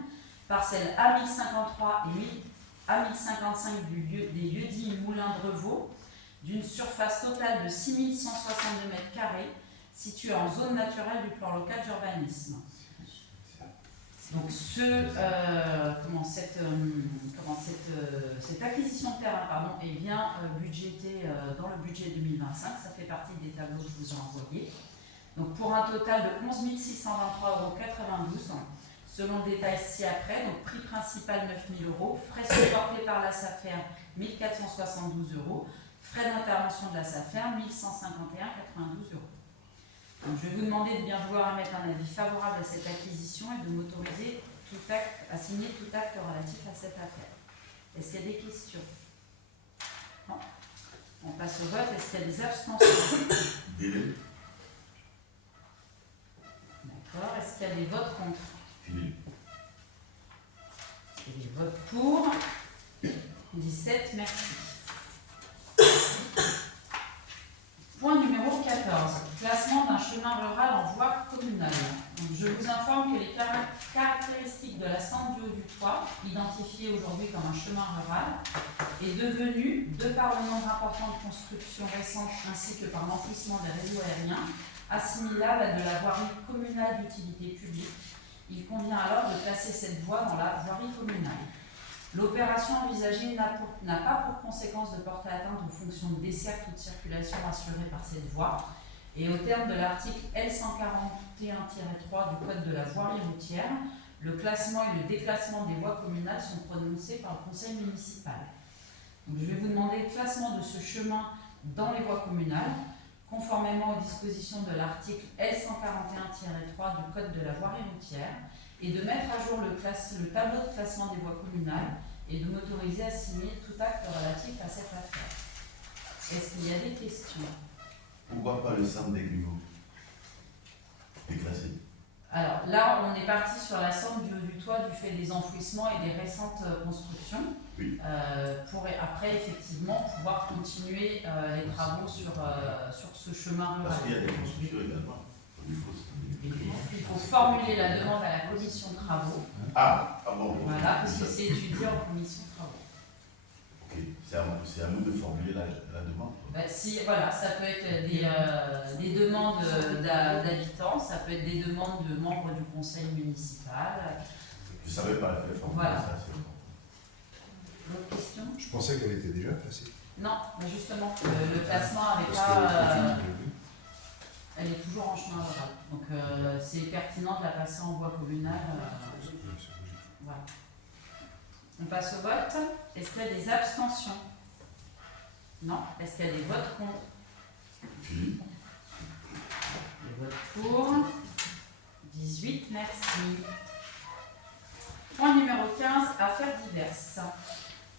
parcelles A1053 et A1055 des lieux-dits Moulin de Revaux, d'une surface totale de 6 162 m², située en zone naturelle du plan local d'urbanisme. Donc cette acquisition de terrain est bien budgétée dans le budget 2025, ça fait partie des tableaux que je vous ai envoyés. Donc pour un total de 11 623,92 €, selon le détail ci-après, donc prix principal 9 000 €, frais supportés par la SAFER 1 472 €, frais d'intervention de la SAFER 1 151,92 €. Donc, je vais vous demander de bien vouloir émettre un avis favorable à cette acquisition et de m'autoriser à signer tout acte relatif à cette affaire. Est-ce qu'il y a des questions? Non. On passe au vote. Est-ce qu'il y a des abstentions? Délai, D'accord. Est-ce qu'il y a des votes contre? Philippe, Et des votes pour? 17, merci. Point numéro 14. Classement d'un chemin rural en voie communale. Donc, je vous informe que les caractéristiques de la Sente du Haut-du-Toit, identifiée aujourd'hui comme un chemin rural, est devenue, de par le nombre important de constructions récentes ainsi que par l'enfouissement des réseaux aériens, assimilable à de la voirie communale d'utilité publique. Il convient alors de classer cette voie dans la voirie communale. L'opération envisagée n'a pas pour conséquence de porter atteinte aux fonctions de desserte ou de circulation assurées par cette voie. Et au terme de l'article L141-3 du Code de la voirie routière, le classement et le déclassement des voies communales sont prononcés par le conseil municipal. Donc, je vais vous demander le classement de ce chemin dans les voies communales, conformément aux dispositions de l'article L141-3 du Code de la voirie routière, et de mettre à jour le tableau de classement des voies communales et de m'autoriser à signer tout acte relatif à cette affaire. Est-ce qu'il y a des questions? pourquoi pas le centre des Guineaux déclassé? Alors là, on est parti sur la Sente du Haut-du-Toit du fait des enfouissements et des récentes constructions, Oui. pour après effectivement pouvoir continuer les travaux sur ce chemin rural. Parce qu'il y a des constructions également. Il faut formuler la demande à la commission de travaux, Ah bon. voilà, parce que c'est étudié en commission de travaux. Ok, c'est à nous de formuler la demande. Si, voilà, ça peut être des demandes d'habitants, ça peut être des demandes de membres du conseil municipal. Je savais pas la faire formuler Voilà. ça, c'est bon. D'autres questions? Je pensais qu'elle était déjà placée. Non, mais justement, le classement n'avait pas... elle est toujours en chemin rural. Donc c'est pertinent de la passer en voie communale. Voilà. On passe au vote. Est-ce qu'il y a des abstentions? Non. Est-ce qu'il y a des votes contre? Des votes pour. 18, merci. Point numéro 15, affaires diverses.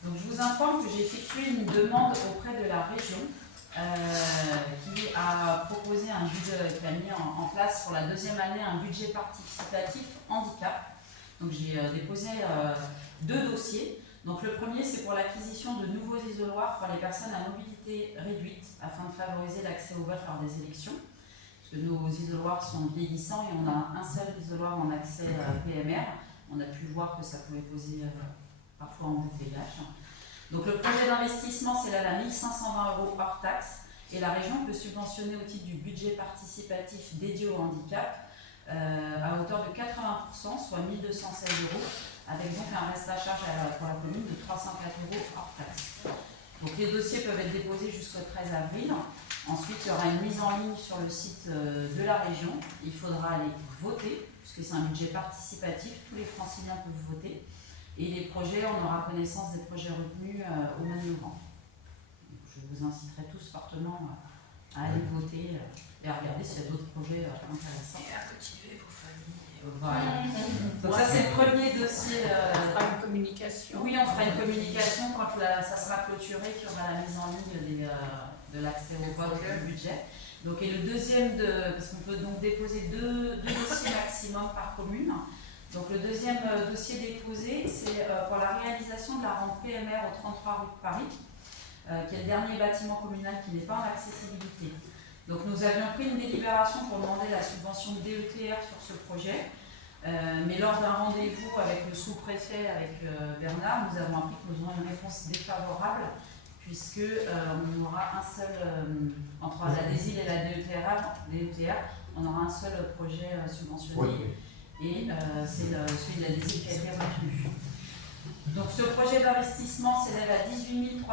Donc je vous informe que j'ai effectué une demande auprès de la région qui a proposé un budget, qui a mis en place pour la deuxième année un budget participatif handicap. Donc j'ai déposé 2 dossiers. Donc le premier, c'est pour l'acquisition de nouveaux isoloirs pour les personnes à mobilité réduite afin de favoriser l'accès au vote lors des élections. Parce que nos isoloirs sont vieillissants et on a un seul isoloir en accès PMR. On a pu voir que ça pouvait poser parfois embouteillage. Donc le projet d'investissement s'élève à 1 520 € hors taxe et la région peut subventionner au titre du budget participatif dédié au handicap à hauteur de 80%, soit 1 216 €, avec donc un reste à charge pour la commune de 304 € hors taxe. Donc les dossiers peuvent être déposés jusqu'au 13 avril. Ensuite, il y aura une mise en ligne sur le site de la région. Il faudra aller voter, puisque c'est un budget participatif, tous les franciliens peuvent voter. Et les projets, on aura connaissance des projets retenus au mois de novembre. Donc, je vous inciterai tous fortement à aller voter et à regarder s'il y a d'autres projets intéressants. Et à motiver vos familles. Voilà. Donc ça, c'est le premier dossier. On fera une communication. Oui, on fera une communication quand ça sera clôturé, qu'il y aura la mise en ligne de l'accès au vote du budget. Donc, et le deuxième, parce qu'on peut donc déposer 2 dossiers maximum par commune. Donc le deuxième dossier déposé, c'est pour la réalisation de la rampe PMR au 33 rue de Paris, qui est le dernier bâtiment communal qui n'est pas en accessibilité. Donc nous avions pris une délibération pour demander la subvention de DETR sur ce projet, mais lors d'un rendez-vous avec le sous-préfet, avec Bernard, nous avons appris que nous aurons une réponse défavorable, puisque on aura un seul, entre la DESIL et la DETR, on aura un seul projet subventionné. Oui. Et c'est celui de la DESIL qui a été retenu. Donc ce projet d'investissement s'élève à 18 306,53 €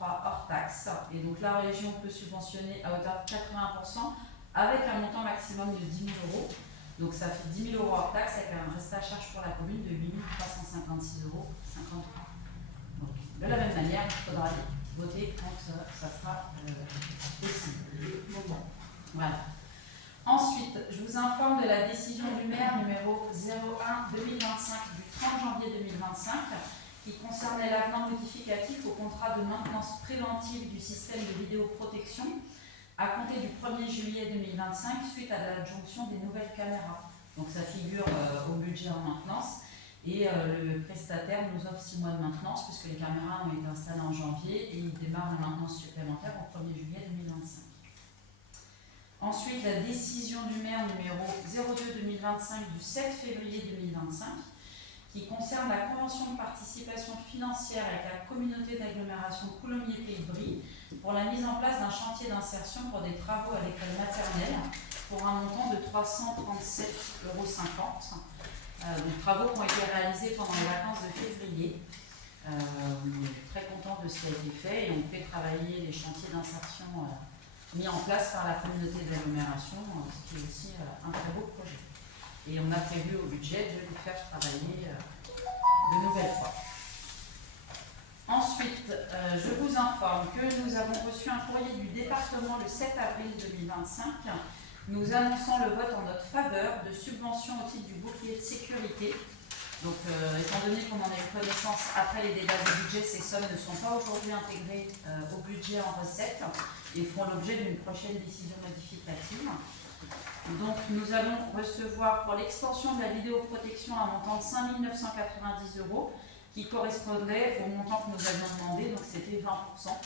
hors taxe. Et donc la région peut subventionner à hauteur de 80% avec un montant maximum de 10 000 €. Donc ça fait 10 000 € hors taxe avec un reste à charge pour la commune de 8 356,53 €. Donc de la même manière, il faudra voter quand ça sera possible. Voilà. Ensuite, je vous informe de la décision du maire numéro 01-2025 du 30 janvier 2025 qui concernait l'avenant modificatif au contrat de maintenance préventive du système de vidéoprotection à compter du 1er juillet 2025 suite à l'adjonction des nouvelles caméras. Donc ça figure au budget en maintenance et le prestataire nous offre 6 mois de maintenance puisque les caméras ont été installées en janvier et il démarre la maintenance supplémentaire au 1er juillet 2025. Ensuite, la décision du maire numéro 02-2025 du 7 février 2025 qui concerne la convention de participation financière avec la communauté d'agglomération Coulommiers-Pays-de-Brie pour la mise en place d'un chantier d'insertion pour des travaux à l'école maternelle pour un montant de 337,50 €. Donc, travaux qui ont été réalisés pendant les vacances de février. On est très content de ce qui a été fait et on fait travailler les chantiers d'insertion mis en place par la communauté d'agglomération, ce qui est aussi un très beau projet. Et on a prévu au budget de les faire travailler de nouvelles fois. Ensuite, je vous informe que nous avons reçu un courrier du département le 7 avril 2025, nous annonçant le vote en notre faveur de subventions au titre du bouclier de sécurité. Donc, étant donné qu'on en a eu connaissance après les débats du budget, ces sommes ne sont pas aujourd'hui intégrées au budget en recettes et feront l'objet d'une prochaine décision modificative. Donc, nous allons recevoir pour l'extension de la vidéoprotection un montant de 5 990 € qui correspondait au montant que nous avions demandé, donc c'était 20%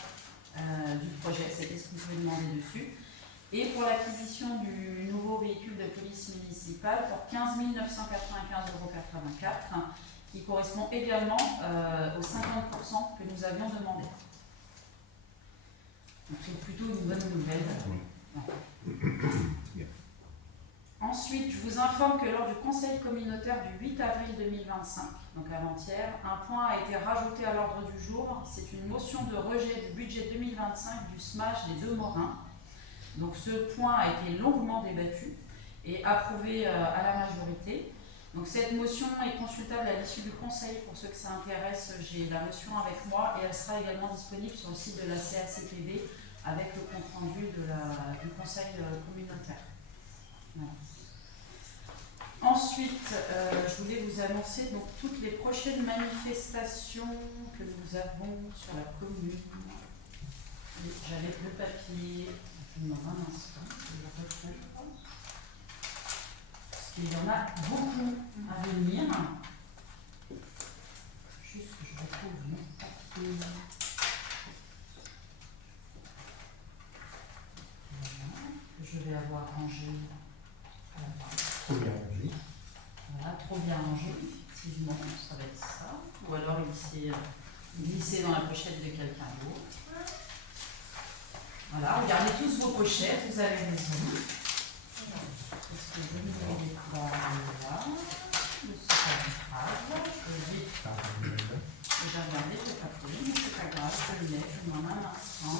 du projet, c'était ce que vous avez demandé dessus. Et pour l'acquisition du nouveau véhicule de police municipale pour 15 995,84 € qui correspond également aux 50% que nous avions demandé. Donc c'est plutôt une bonne nouvelle. Oui. Voilà. Bien. Ensuite, je vous informe que lors du conseil communautaire du 8 avril 2025, donc avant-hier, un point a été rajouté à l'ordre du jour. C'est une motion de rejet du budget 2025 du SMAJ des Deux-Morins. Donc ce point a été longuement débattu et approuvé à la majorité. Donc cette motion est consultable à l'issue du conseil. Pour ceux que ça intéresse, j'ai la motion avec moi et elle sera également disponible sur le site de la CACPB avec le compte-rendu du conseil communautaire. Voilà. Ensuite, je voulais vous annoncer donc, toutes les prochaines manifestations que nous avons sur la commune. J'avais le papier, je vous demande un instant, je le retrouve. Parce qu'il y en a beaucoup à venir. Juste que je retrouve mon papier. Voilà, que je vais avoir rangé à la fin. Trop bien rangé. Voilà, trop bien rangé, effectivement, ça va être ça. Ou alors glisser dans la pochette de quelqu'un d'autre. Voilà, regardez tous vos pochettes, vous avez raison. Est-ce que je ne les pas là? C'est pas grave, je vais déjà regarder le papier, mais c'est pas grave, je le mets, je m'en ai un instant.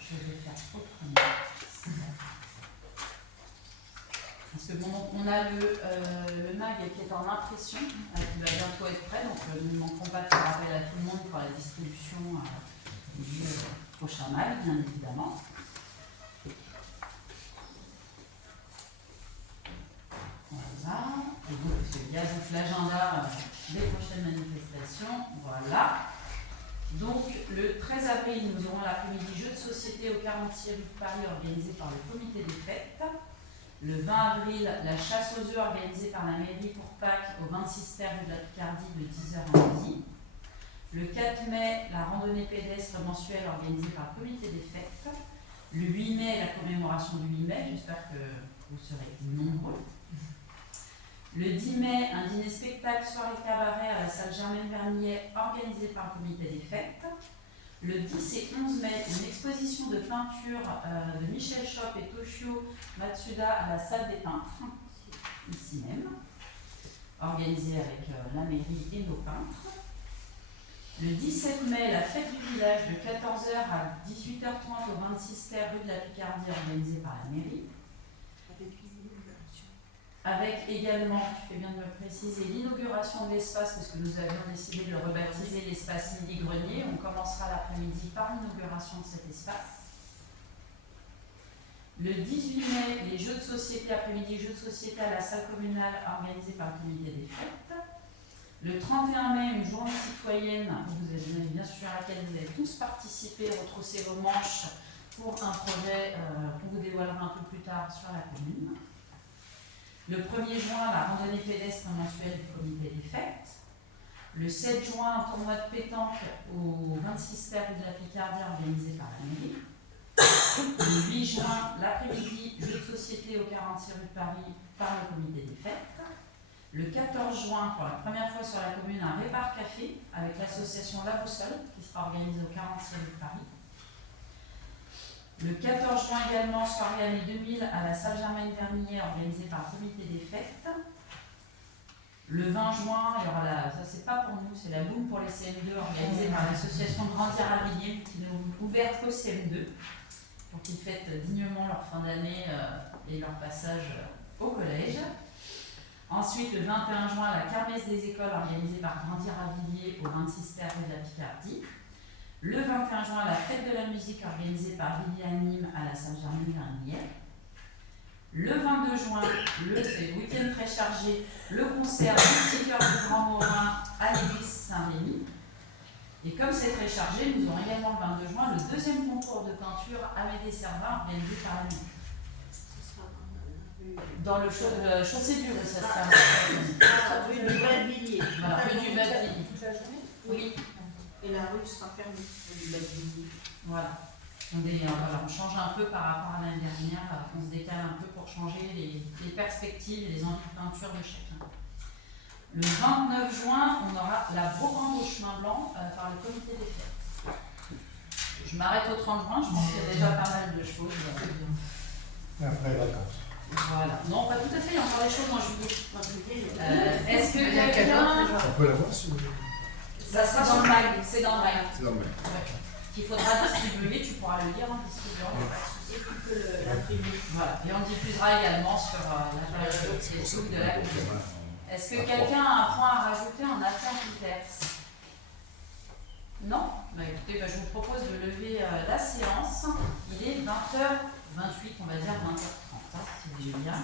Je vais faire autrement. Parce que bon, on a le MAG qui est en impression, qui va bientôt être prêt, donc nous ne manquerons pas de faire appel à tout le monde pour la distribution du prochain MAG, bien évidemment. Voilà, et donc il y a donc l'agenda des prochaines manifestations, voilà. Donc le 13 avril, nous aurons l'après-midi jeu de société au 46 rue de Paris organisé par le comité des fêtes. Le 20 avril, la chasse aux œufs organisée par la mairie pour Pâques au 26 terre rue de la Picardie de 10h à midi. Le 4 mai, la randonnée pédestre mensuelle organisée par le comité des fêtes. Le 8 mai, la commémoration du 8 mai, j'espère que vous serez nombreux. Le 10 mai, un dîner spectacle soirée cabaret à la salle Germaine Vernier organisé par le comité des fêtes. Le 10 et 11 mai, une exposition de peinture de Michel Chop et Toshio Matsuda à la salle des peintres, ici même, organisée avec la mairie et nos peintres. Le 17 mai, la fête du village de 14h à 18h30 au 26 terre rue de la Picardie organisée par la mairie. Avec également, tu fais bien de me préciser, l'inauguration de l'espace, parce que nous avions décidé de le rebaptiser l'espace Midi Grenier. On commencera l'après-midi par l'inauguration de cet espace. Le 18 mai, les jeux de société, après-midi, jeux de société à la salle communale organisée par le comité des fêtes. Le 31 mai, une journée citoyenne, vous avez bien sûr à laquelle vous avez tous participé, retrousser vos manches pour un projet qu'on vous dévoilera un peu plus tard sur la commune. Le 1er juin, la randonnée pédestre mensuelle du comité des fêtes. Le 7 juin, un tournoi de pétanque au 26 terre de la Picardie organisé par la mairie. Le 8 juin, l'après-midi, jeu de société au 46 rue de Paris par le comité des fêtes. Le 14 juin, pour la première fois sur la commune, un répart café avec l'association La Boussole qui sera organisée au 46 rue de Paris. Le 14 juin également, soirée année 2000 à la salle Germaine Vernier organisée par le comité des fêtes. Le 20 juin, il y aura ça c'est pas pour nous, c'est la boum pour les CM2 organisée par l'association Grandir à Villiers qui n'est ouverte qu'aux CM2 pour qu'ils fêtent dignement leur fin d'année et leur passage au collège. Ensuite, le 21 juin, la kermesse des écoles organisée par Grandir à Villiers au 26 terre de la Picardie. Le 21 juin, la fête de la musique organisée par Villiers à Nîmes à la salle Germaine Vernier. Le 22 juin, c'est le week-end très chargé, le concert du Petit Cœur du Grand Morin à l'église Saint-Rémy. Et comme c'est très chargé, nous aurons également le 22 juin le deuxième concours de peinture Amédée-Servin organisé par la mairie. Dans le chaussée du rue, ça sera. Rue du Bas-de-Villiers. Voilà, rue du Bas-de-Villiers. Toute la journée? Oui. Et la rue sera fermée, rue du Bas-de-Villiers. Voilà. On change un peu par rapport à l'année dernière, on se décale un peu pour changer les perspectives et les envies de peinture de chacun. Le 29 juin, on aura la brocante au chemin blanc par le comité des fêtes. Je m'arrête au 30 juin, je pense qu'il y a déjà pas mal de choses. Après les vacances. Voilà. Non, pas tout à fait, il y a encore des choses en juillet. Est-ce que Il y a quelqu'un... On peut l'avoir si vous voulez. Ça sera dans le mag, c'est dans le mag. C'est normal. Qu'il faudra distribuer, tu pourras le lire en distribuant, il n'y a pas de souci. Et tu peux l'imprimer. Voilà. Et on diffusera également sur la page Facebook de la commune. Est-ce que quelqu'un a un point à rajouter en affaires diverses? Non? Bah écoutez, je vous propose de lever la séance. Il est 20h28, on va dire 20h30, si j'ai bien.